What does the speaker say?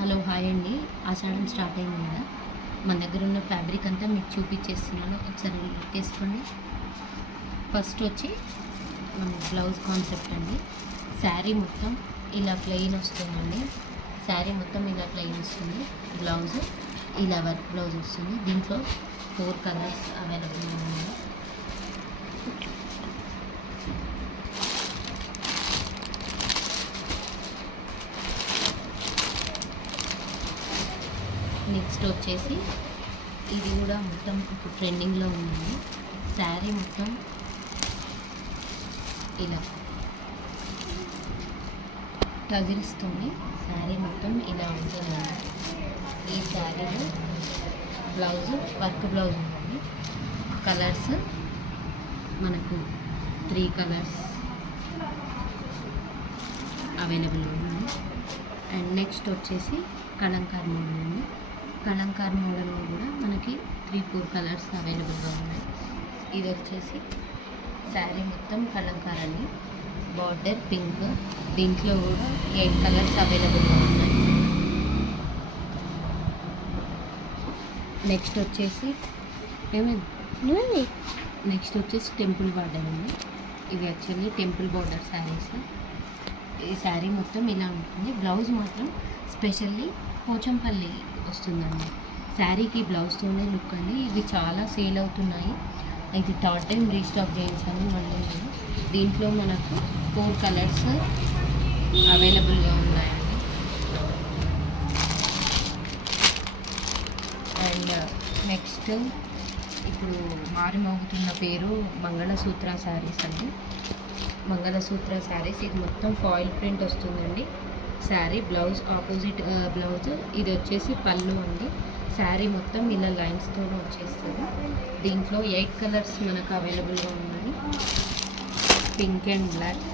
Hello hi అండి. ఆషాఢం start అయింది కదా, మన దగ్గర ఉన్న ఫ్యాబ్రిక్ అంతా మీకు చూపించేస్తున్నాను. ఒకసారి లుక్ వేసుకోండి. ఫస్ట్ వచ్చి మన బ్లౌజ్ కాన్సెప్ట్ అండి. శారీ మొత్తం ఇలా ప్లెయిన్ వస్తుందండి. శారీ మొత్తం ఇలా ప్లెయిన్ వస్తుంది. బ్లౌజ్ ఇలా వర్క్ బ్లౌజ్ వస్తుంది. దీంట్లో 4 కలర్స్ అవైలబుల్ ఉన్నాయి. నెక్స్ట్ వచ్చేసి ఇది కూడా మొత్తం ఇప్పుడు ట్రెండింగ్లో ఉంది. శారీ మొత్తం ఇలా టజిల్స్తోని శారీ మొత్తం ఇలా ఉంటుందండి. ఈ శారీలో బ్లౌజ్ వర్క్ బ్లౌజ్ ఉంటుంది. కలర్స్ మనకు 3 కలర్స్ అవైలబుల్ ఉన్నాయి. అండ్ నెక్స్ట్ వచ్చేసి కలంకార్ మోడల్ ఉంది. కలంకార్ మోడల్లో కూడా మనకి 3-4 కలర్స్ అవైలబుల్గా ఉన్నాయి. ఇది వచ్చేసి శారీ మొత్తం కలంకార్ అండి. బార్డర్ పింక్, దీంట్లో కూడా 8 కలర్స్ అవైలబుల్గా ఉన్నాయి. నెక్స్ట్ వచ్చేసి టెంపుల్ బార్డర్ ఉంది. ఇవి యాక్చువల్లీ టెంపుల్ బార్డర్ శారీస్. ఈ శారీ మొత్తం ఇలా ఉంటుంది. బ్లౌజ్ మాత్రం స్పెషల్లీ పోచంపల్లి వస్తుందండి. శారీకి బ్లౌజ్తోనే లుక్ అండి. ఇవి చాలా సేల్ అవుతున్నాయి. ఇది 3rd టైం రీస్టాక్ చేయించాను మళ్ళీ నేను. దీంట్లో మనకు 4 కలర్స్ అవైలబుల్గా ఉన్నాయండి. అండ్ నెక్స్ట్ ఇప్పుడు మారుమోగుతున్న పేరు మంగళసూత్ర శారీస్ అండి. మంగళసూత్ర శారీస్ ఇది మొత్తం ఫాయిల్ ప్రింట్ వస్తుందండి. శారీ బ్లౌజ్ ఆపోజిట్ బ్లౌజ్, ఇది వచ్చేసి పళ్ళు అండి. శారీ మొత్తం ఇలా లైన్స్తో వచ్చేస్తుంది. దీంట్లో 8 కలర్స్ మనకు అవైలబుల్గా ఉన్నాయి. Pink and black,